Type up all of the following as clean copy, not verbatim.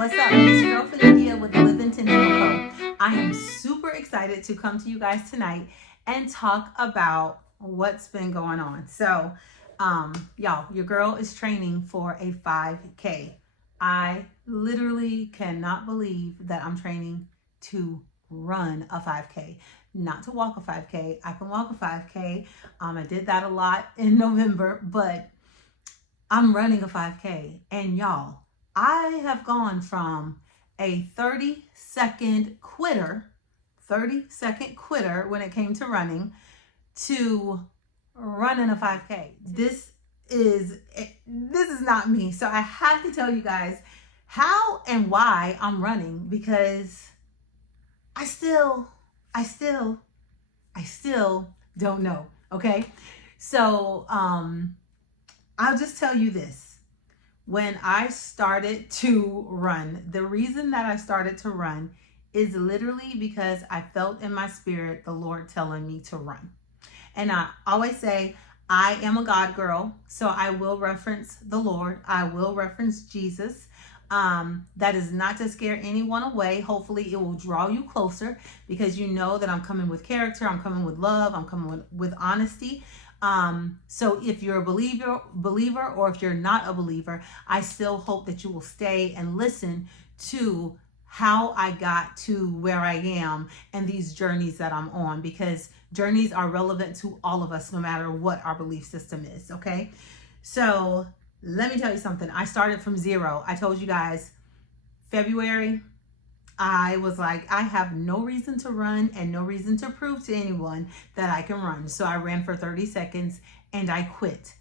what's up? It's your girl Felicia with the Live Intentional Co. I am super excited to come to you guys tonight and talk about what's been going on. So, y'all, your girl is training for a 5K. I literally cannot believe that I'm training to run a 5K, not to walk a 5K. I can walk a 5K. I did that a lot in November, but I'm running a 5K. And y'all, I have gone from a 30-second quitter when it came to running to running a 5K. This is not me. So I have to tell you guys how and why I'm running, because I still don't know. Okay. So, I'll just tell you this. When I started to run, the reason that I started to run is literally because I felt in my spirit the Lord telling me to run. And I always say, I am a God girl, so I will reference the Lord. I will reference Jesus. That is not to scare anyone away. Hopefully it will draw you closer, because you know that I'm coming with character. I'm coming with love. I'm coming with honesty. So if you're a believer, or if you're not a believer, I still hope that you will stay and listen to how I got to where I am and these journeys that I'm on, because journeys are relevant to all of us, no matter what our belief system is. Okay. So let me tell you something. I started from zero. I told you guys, February, I was like, I have no reason to run and no reason to prove to anyone that I can run. So I ran for 30 seconds and I quit.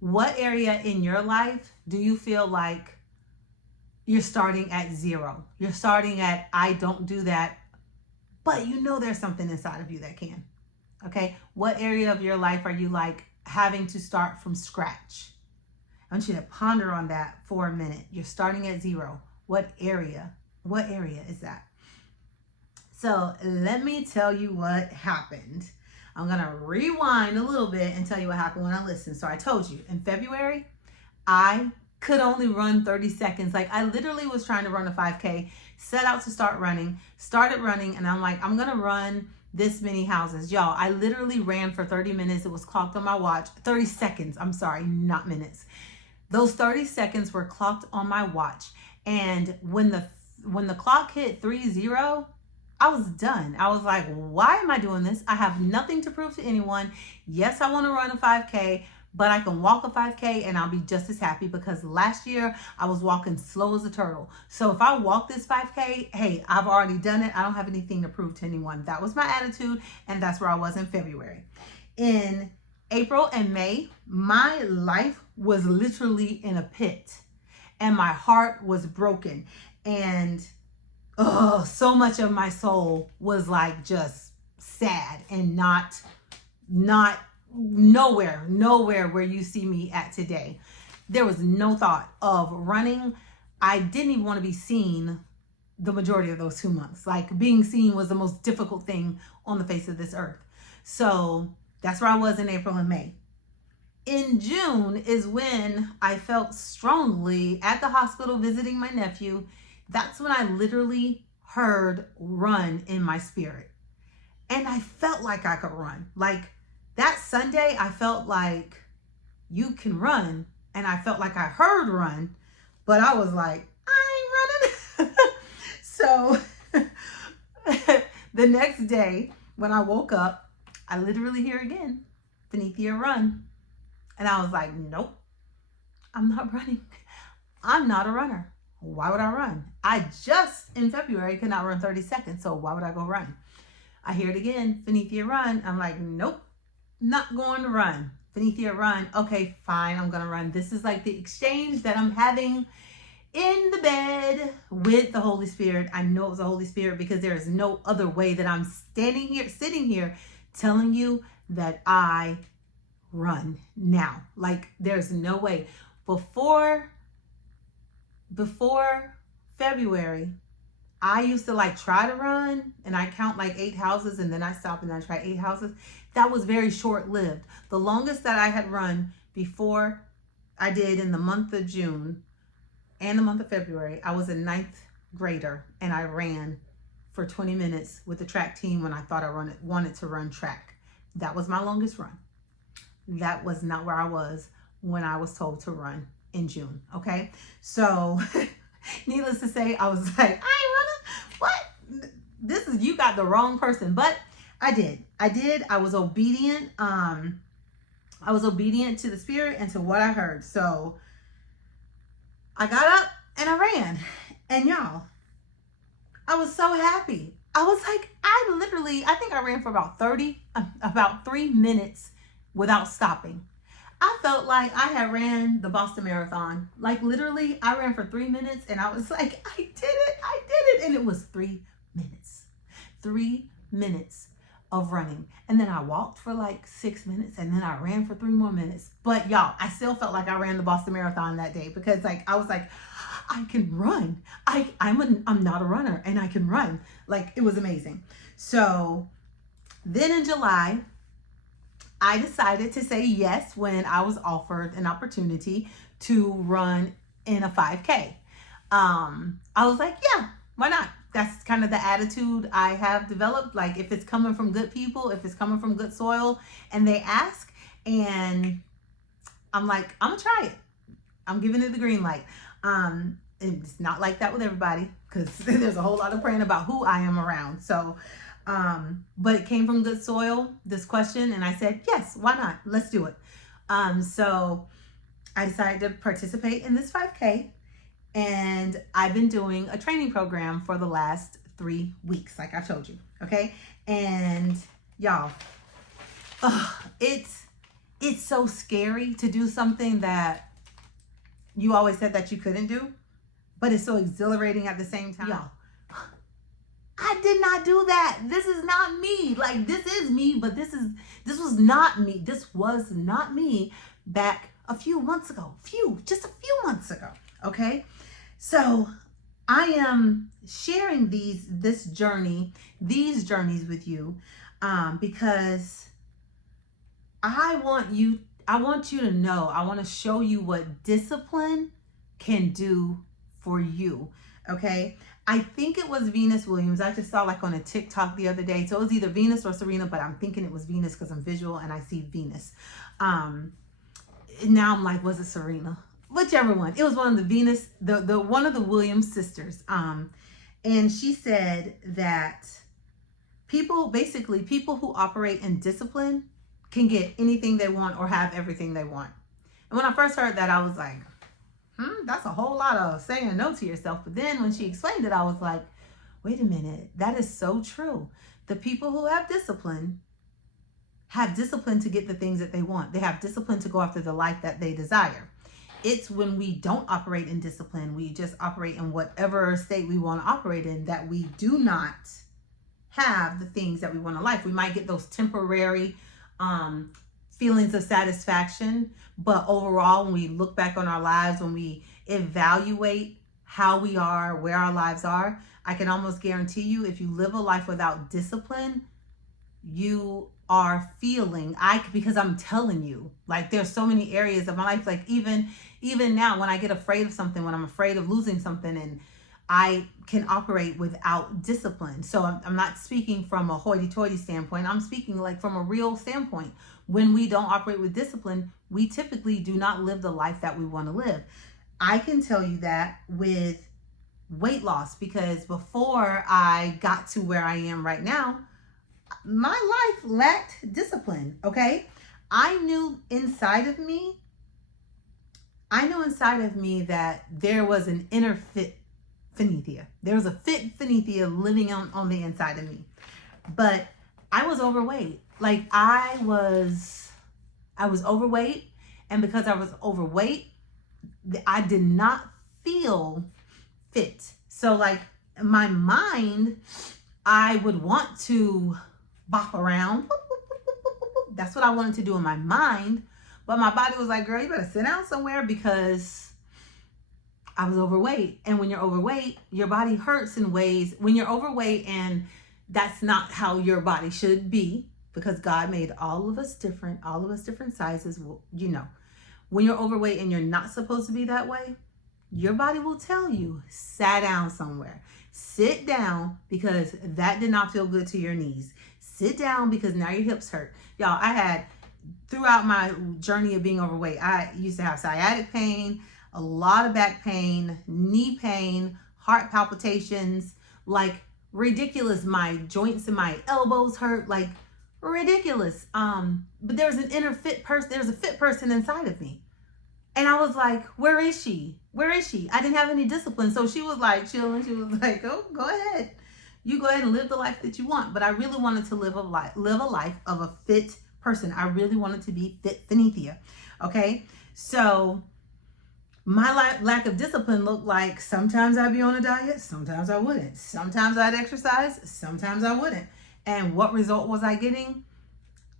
What area in your life do you feel like you're starting at zero? You're starting at, I don't do that, but you know there's something inside of you that can. Okay. What area of your life are you like having to start from scratch? I want you to ponder on that for a minute. You're starting at zero. What area is that? So let me tell you what happened. I'm going to rewind a little bit and tell you what happened when I listened. So I told you in February, I could only run 30 seconds. Like, I literally was trying to run a 5K, set out to started running. And I'm like, I'm going to run this many houses. Y'all, I literally ran for 30 minutes. It was clocked on my watch. 30 seconds. I'm sorry, not minutes. Those 30 seconds were clocked on my watch. And when the clock hit 3-0, I was done. I was like, why am I doing this? I have nothing to prove to anyone. Yes, I want to run a 5K, but I can walk a 5K and I'll be just as happy, because last year I was walking slow as a turtle. So if I walk this 5K, hey, I've already done it. I don't have anything to prove to anyone. That was my attitude, and that's where I was in February. In April and May, my life was literally in a pit and my heart was broken. And so much of my soul was like just sad and not nowhere where you see me at today. There was no thought of running. I didn't even want to be seen the majority of those 2 months. Like, being seen was the most difficult thing on the face of this earth. So that's where I was in April and May. In June is when I felt strongly at the hospital visiting my nephew. That's when I literally heard run in my spirit. And I felt like I could run. Like, that Sunday, I felt like you can run. And I felt like I heard run, but I was like, I ain't running. So the next day when I woke up, I literally hear again, Finithia, run. And I was like, nope, I'm not running. I'm not a runner. Why would I run? I just in February could not run 30 seconds. So why would I go run? I hear it again, Finithia, run. I'm like, nope, not going to run. Finithia, run. Okay, fine, I'm going to run. This is like the exchange that I'm having in the bed with the Holy Spirit. I know it was the Holy Spirit, because there is no other way that I'm sitting here telling you that I run now. Like, there's no way. Before February, I used to like try to run and I count like 8 houses and then I stop and I try 8 houses. That was very short lived. The longest that I had run before I did in the month of June and the month of February, I was a ninth grader and I ran for 20 minutes with the track team when I thought I wanted to run track. That was my longest run. That was not where I was when I was told to run in June. Okay. So needless to say, I was like, I ain't running. What? You got the wrong person. But I did. I was obedient. I was obedient to the Spirit and to what I heard. So I got up and I ran. And y'all, I was so happy. I was like, I think I ran for about 3 minutes without stopping. I felt like I had ran the Boston Marathon. Like literally, I ran for 3 minutes and I was like, I did it. And it was 3 minutes. 3 minutes of running. And then I walked for like 6 minutes and then I ran for 3 more minutes. But y'all, I still felt like I ran the Boston Marathon that day because like I was like, I can run. I'm not a runner and I can run. Like it was amazing. So then in July, I decided to say yes when I was offered an opportunity to run in a 5K. I was like, yeah, why not? That's kind of the attitude I have developed. Like if it's coming from good people, if it's coming from good soil and they ask and I'm like, I'm gonna try it. I'm giving it the green light. It's not like that with everybody because there's a whole lot of praying about who I am around. So, but it came from good soil, this question, and I said, yes, why not? Let's do it. So I decided to participate in this 5K and I've been doing a training program for the last 3 weeks, like I told you. Okay. And y'all, it's so scary to do something that you always said that you couldn't do, but it's so exhilarating at the same time. Y'all, I did not do that. This is not me. Like this is me, but this was not me. This was not me back a few months ago. Just a few months ago. Okay. So I am sharing these journeys with you because I want you to know, I want to show you what discipline can do for you. Okay. I think it was Venus Williams. I just saw like on a TikTok the other day. So it was either Venus or Serena, but I'm thinking it was Venus because I'm visual and I see Venus. Now I'm like, was it Serena? Whichever one. It was one of the Venus, the one of the Williams sisters. And she said that people who operate in discipline can get anything they want or have everything they want. And when I first heard that, I was like, that's a whole lot of saying no to yourself. But then when she explained it, I was like, wait a minute, that is so true. The people who have discipline to get the things that they want. They have discipline to go after the life that they desire. It's when we don't operate in discipline, we just operate in whatever state we want to operate in, that we do not have the things that we want in life. We might get those temporary feelings of satisfaction, but overall, when we look back on our lives, when we evaluate how we are, where our lives are, I can almost guarantee you, if you live a life without discipline, you are feeling, because I'm telling you, like there's so many areas of my life, like even now when I get afraid of something, when I'm afraid of losing something, and I can operate without discipline. So I'm not speaking from a hoity-toity standpoint. I'm speaking like from a real standpoint. When we don't operate with discipline, we typically do not live the life that we want to live. I can tell you that with weight loss, because before I got to where I am right now, my life lacked discipline. Okay. I knew inside of me that there was an inner fit Phoenicia. There was a fit Phoenicia living on the inside of me. But I was overweight. Like I was overweight. And because I was overweight, I did not feel fit. So like my mind, I would want to bop around. That's what I wanted to do in my mind. But my body was like, girl, you better sit down somewhere, because I was overweight. And when you're overweight, your body hurts in ways. When you're overweight, and that's not how your body should be, because God made all of us different sizes. Well, you know, when you're overweight and you're not supposed to be that way, your body will tell you, sit down somewhere. Sit down because that did not feel good to your knees. Sit down because now your hips hurt. Y'all, I had, throughout my journey of being overweight, I used to have sciatic pain, a lot of back pain, knee pain, heart palpitations, like ridiculous. My joints and my elbows hurt, like ridiculous. But there's an inner fit person. There's a fit person inside of me. And I was like, where is she? Where is she? I didn't have any discipline. So she was like chilling. She was like, oh, go ahead. You go ahead and live the life that you want. But I really wanted to live a life of a fit person. I really wanted to be fit Finithia. Okay. So my lack of discipline looked like sometimes I'd be on a diet. Sometimes I wouldn't. Sometimes I'd exercise. Sometimes I wouldn't. And what result was I getting?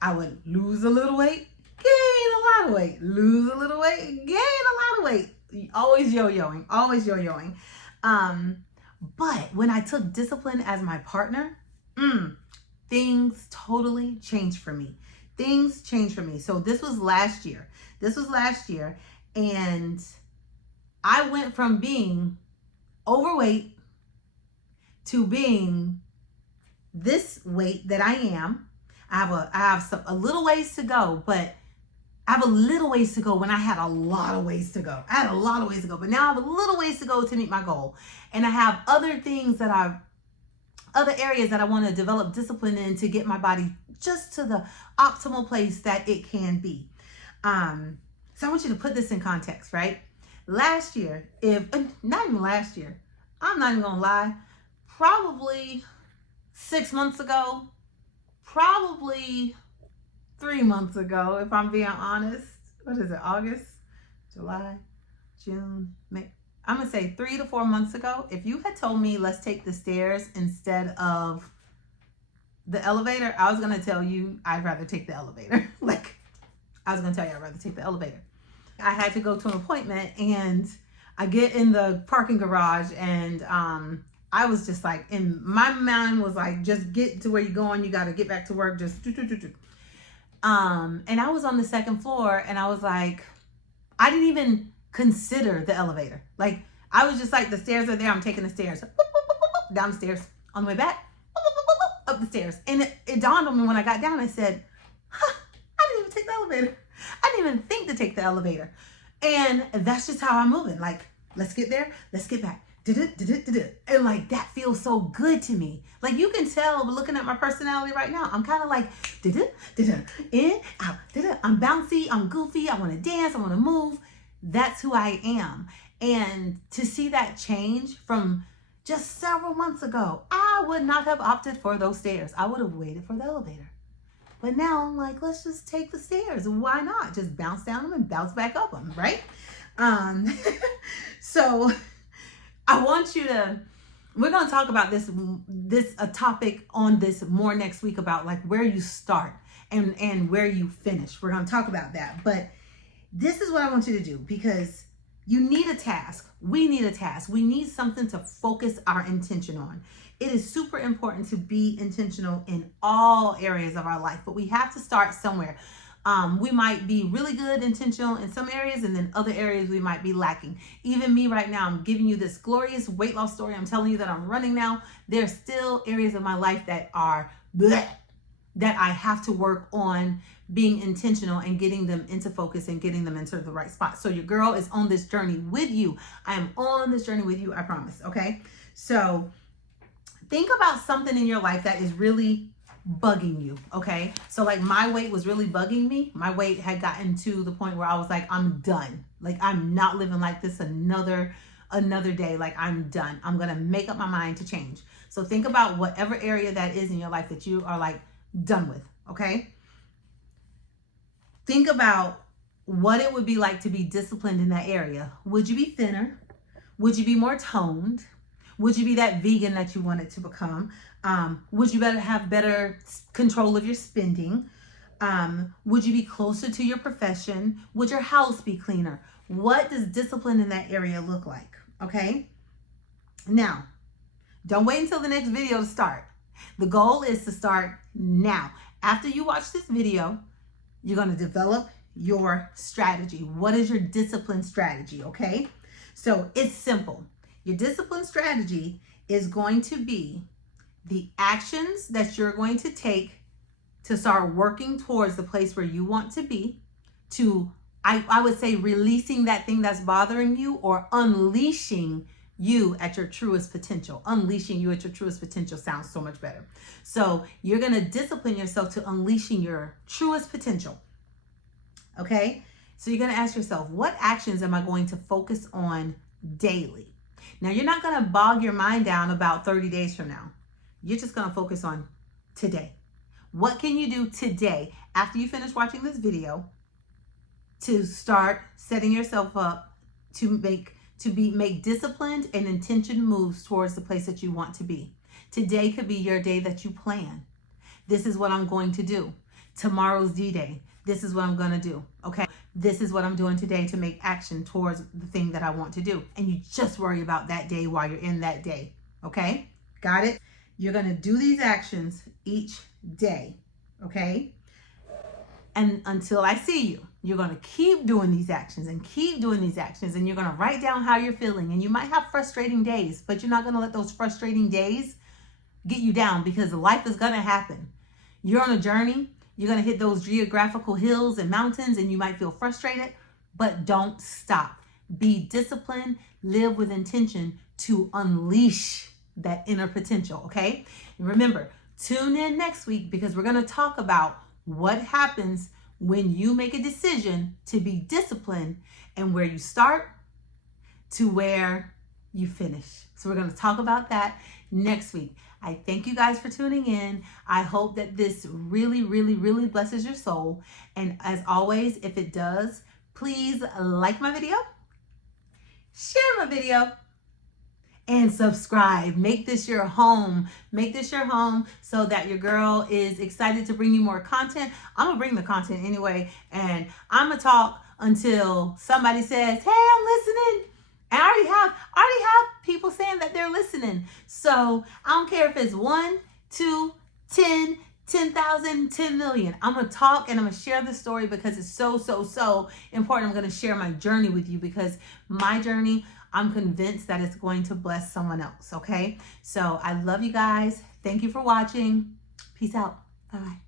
I would lose a little weight, gain a lot of weight, lose a little weight, gain a lot of weight. Always yo-yoing, always yo-yoing. But when I took discipline as my partner, things totally changed for me. Things changed for me. So this was last year. And I went from being overweight to being this weight that I am. I have a little ways to go, but I have a little ways to go when I had a lot of ways to go. But now I have a little ways to go to meet my goal. And I have other areas that I want to develop discipline in to get my body just to the optimal place that it can be. So I want you to put this in context, right? Last year, not even last year, I'm not even gonna lie, probably 6 months ago, probably 3 months ago, if I'm being honest. What is it? August, July, June, May. I'm gonna say 3 to 4 months ago, if you had told me let's take the stairs instead of the elevator, I was gonna tell you I'd rather take the elevator. I was gonna tell you I'd rather take the elevator. I had to go to an appointment and I get in the parking garage and I was just like, in my mind was like, just get to where you're going. You got to get back to work. Just and I was on the second floor and I was like, I didn't even consider the elevator. Like, I was just like, the stairs are there. I'm taking the stairs down the stairs, on the way back, up the stairs. And it dawned on me when I got down. I said, I didn't even take the elevator. I didn't even think to take the elevator. And that's just how I'm moving. Like, let's get there. Let's get back. And like, that feels so good to me. Like, you can tell looking at my personality right now, I'm kind of like in, out, I'm bouncy, I'm goofy, I want to dance, I want to move. That's who I am. And to see that change from just several months ago, I would not have opted for those stairs. I would have waited for the elevator. But now I'm like, let's just take the stairs. Why not? Just bounce down them and bounce back up them, right? So I want you to, we're going to talk about a topic on this more next week about like where you start and where you finish. We're going to talk about that. But this is what I want you to do, because you need a task. We need a task. We need something to focus our intention on. It is super important to be intentional in all areas of our life, but we have to start somewhere. We might be really good intentional in some areas, and then other areas we might be lacking. Even me right now, I'm giving you this glorious weight loss story. I'm telling you that I'm running now. There's still areas of my life that are bleh, that I have to work on being intentional and getting them into focus and getting them into the right spot. So your girl is on this journey with you. I am on this journey with you, I promise. Okay. So think about something in your life that is really bugging you. Okay. So like, my weight was really bugging me. My weight had gotten to the point where I was like, I'm done. Like, I'm not living like this another day. Like, I'm done. I'm going to make up my mind to change. So think about whatever area that is in your life that you are like done with. Okay. Think about what it would be like to be disciplined in that area. Would you be thinner? Would you be more toned? Would you be that vegan that you wanted to become? Would you have better control of your spending? Would you be closer to your profession? Would your house be cleaner? What does discipline in that area look like? Okay. Now, don't wait until the next video to start. The goal is to start now. After you watch this video, you're going to develop your strategy. What is your discipline strategy? Okay. So it's simple. Your discipline strategy is going to be the actions that you're going to take to start working towards the place where you want to be, to, I would say, releasing that thing that's bothering you, or unleashing you at your truest potential. Unleashing you at your truest potential sounds so much better. So you're going to discipline yourself to unleashing your truest potential. Okay? So you're going to ask yourself, what actions am I going to focus on daily? Now, you're not going to bog your mind down about 30 days from now. You're just going to focus on today. What can you do today after you finish watching this video to start setting yourself up to make disciplined and intentioned moves towards the place that you want to be? Today could be your day that you plan. This is what I'm going to do. Tomorrow's D-Day. This is what I'm going to do. Okay? This is what I'm doing today to make action towards the thing that I want to do. And you just worry about that day while you're in that day. Okay? Got it? You're going to do these actions each day. Okay? And until I see you, you're going to keep doing these actions and keep doing these actions. And you're going to write down how you're feeling. And you might have frustrating days, but you're not going to let those frustrating days get you down, because life is going to happen. You're on a journey. You're going to hit those geographical hills and mountains, and you might feel frustrated, but don't stop. Be disciplined. Live with intention to unleash that inner potential, okay? And remember, tune in next week, because we're going to talk about what happens when you make a decision to be disciplined, and where you start to where you finish. So we're going to talk about that next week. I thank you guys for tuning in. I hope that this really, really, really blesses your soul. And as always, if it does, please like my video, share my video, and subscribe. Make this your home. Make this your home so that your girl is excited to bring you more content. I'm going to bring the content anyway, and I'm going to talk until somebody says, hey, I'm listening. And I already have people saying that they're listening. So I don't care if it's 1, 2, 10, 10,000, 10 million. I'm going to talk and I'm going to share this story because it's so, so, so important. I'm going to share my journey with you, because my journey, I'm convinced that it's going to bless someone else. Okay. So I love you guys. Thank you for watching. Peace out. Bye-bye.